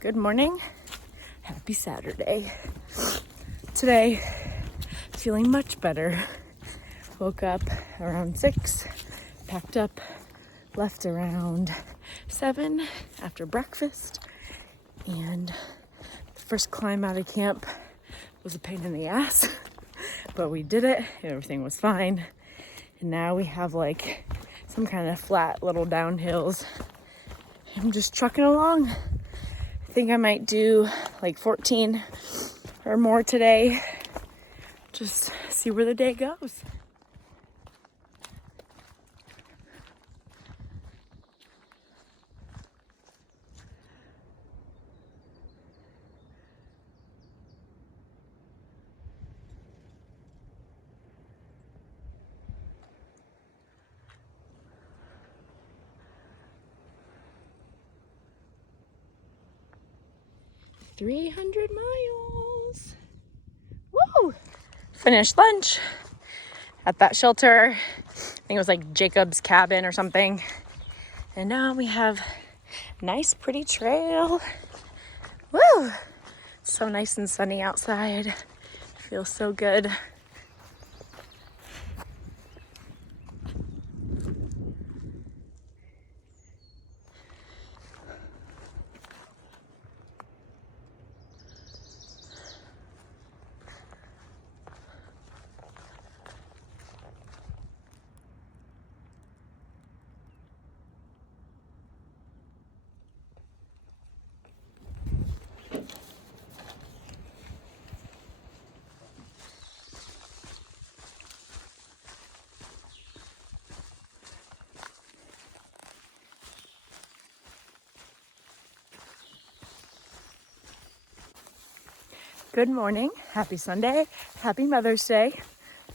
Good morning. Happy Saturday. Today, feeling much better. Woke up around 6, packed up, left around 7 after breakfast, and the first climb out of camp was a pain in the ass, but we did it. Everything was fine. And now we have like some kind of flat little downhills. I'm just trucking along. I think I might do like 14 or more today. Just see where the day goes. $300 miles. Woo! Finished lunch at that shelter. I think it was like Jacob's cabin or something. And now we have a nice pretty trail. Woo! So nice and sunny outside. Feels so good. Good morning. Happy Sunday. Happy Mother's Day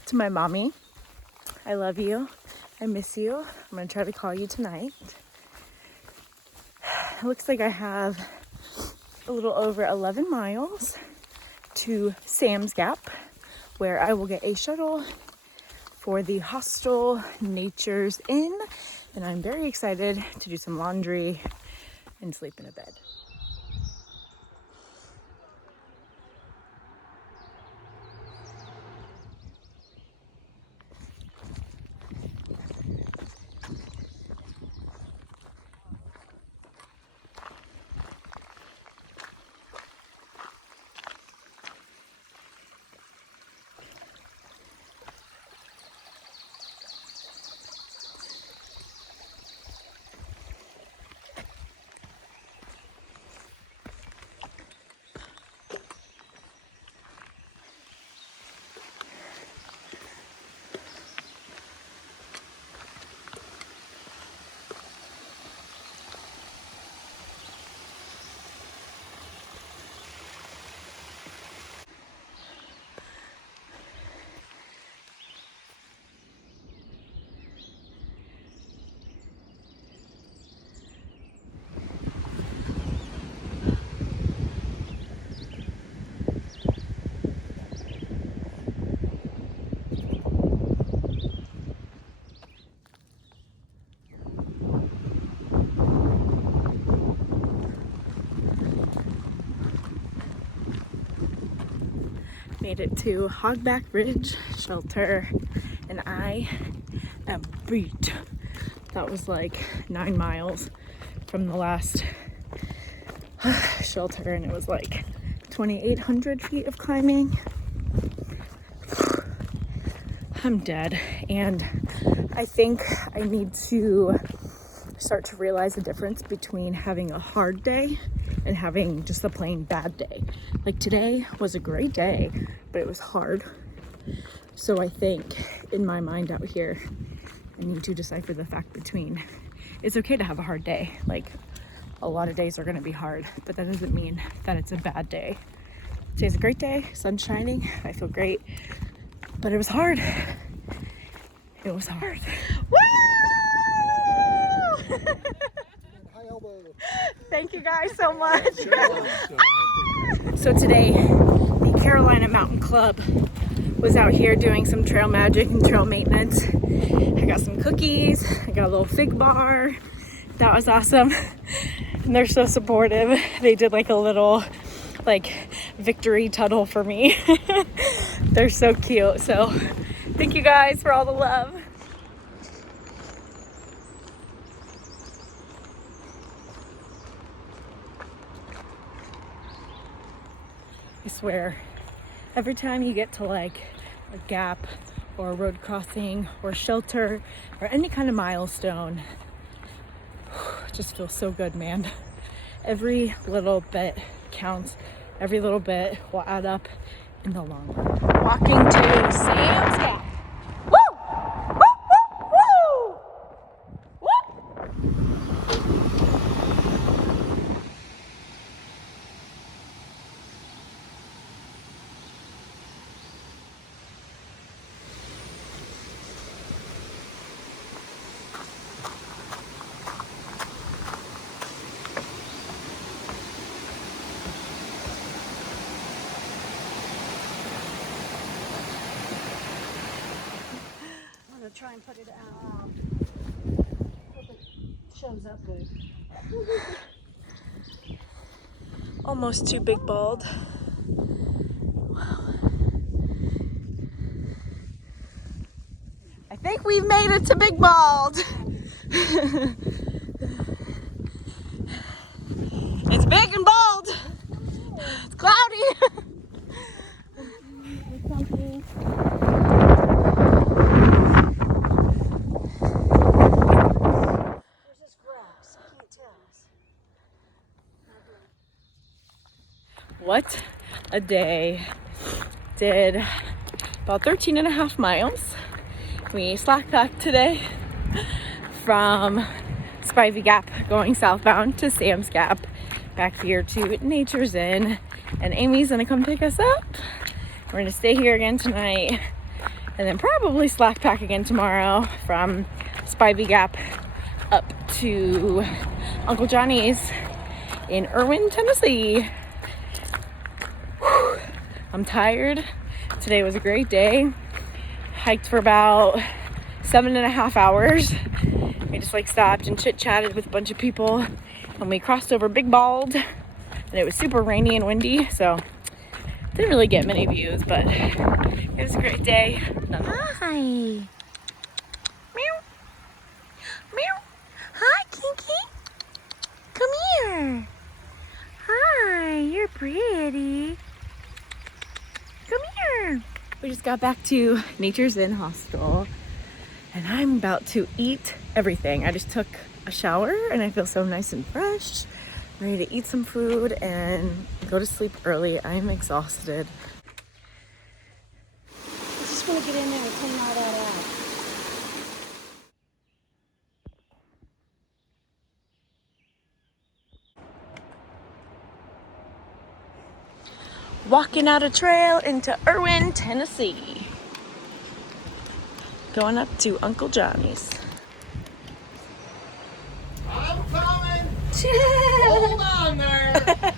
to my mommy. I love you. I miss you. I'm going to try to call you tonight. It looks like I have a little over 11 miles to Sam's Gap, where I will get a shuttle for the hostel Nature's Inn. And I'm very excited to do some laundry and sleep in a bed. Made it to Hogback Ridge Shelter, and I am beat. That was like 9 miles from the last shelter, and it was like 2,800 feet of climbing. I'm dead, and I think I need to start to realize the difference between having a hard day and having just a plain bad day. Like today was a great day, but it was hard. So I think in my mind out here, I need to decipher the fact between it's okay to have a hard day. Like a lot of days are gonna be hard, but that doesn't mean that it's a bad day. Today's a great day, sun's shining, I feel great, but it was hard. It was hard. Woo! Thank you guys so much. So today, the Carolina Mountain Club was out here doing some trail magic and trail maintenance. I got some cookies, I got a little fig bar, That was awesome. And they're so supportive. They did like a little victory tunnel for me. They're so cute. So thank you guys for all the love. I swear, every time you get to like a gap or a road crossing or a shelter or any kind of milestone, it just feels so good, man. Every little bit counts. Every little bit will add up in the long run. Walking to Sam's Gap. Woo! Woo! Woo! Woo! Woo! Try and put it out. Hope it shows up good. Almost too big bald. Wow. I think we've made it to Big Bald. It's big and bold. It's cloudy. What a day. Did about 13 and a half miles. We slack packed today from Spivey Gap going southbound to Sam's Gap, back here to Nature's Inn, and Amy's gonna come pick us up. We're gonna stay here again tonight and then probably slack pack again tomorrow from Spivey Gap up to Uncle Johnny's in Irwin, Tennessee. I'm tired. Today was a great day. Hiked for about 7.5 hours. We just stopped and chit-chatted with a bunch of people, and we crossed over Big Bald, and it was super rainy and windy, so didn't really get many views, but it was a great day. Hi. Meow. Meow. Hi, Kinky. Come here. Hi, you're pretty. Come here. We just got back to Nature's Inn Hostel, and I'm about to eat everything. I just took a shower and I feel so nice and fresh. I'm ready to eat some food and go to sleep early. I am exhausted. I just want to get in there and clean all that out. Walking out a trail into Irwin, Tennessee. Going up to Uncle Johnny's. I'm coming! Hold on there!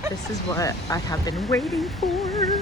This is what I have been waiting for.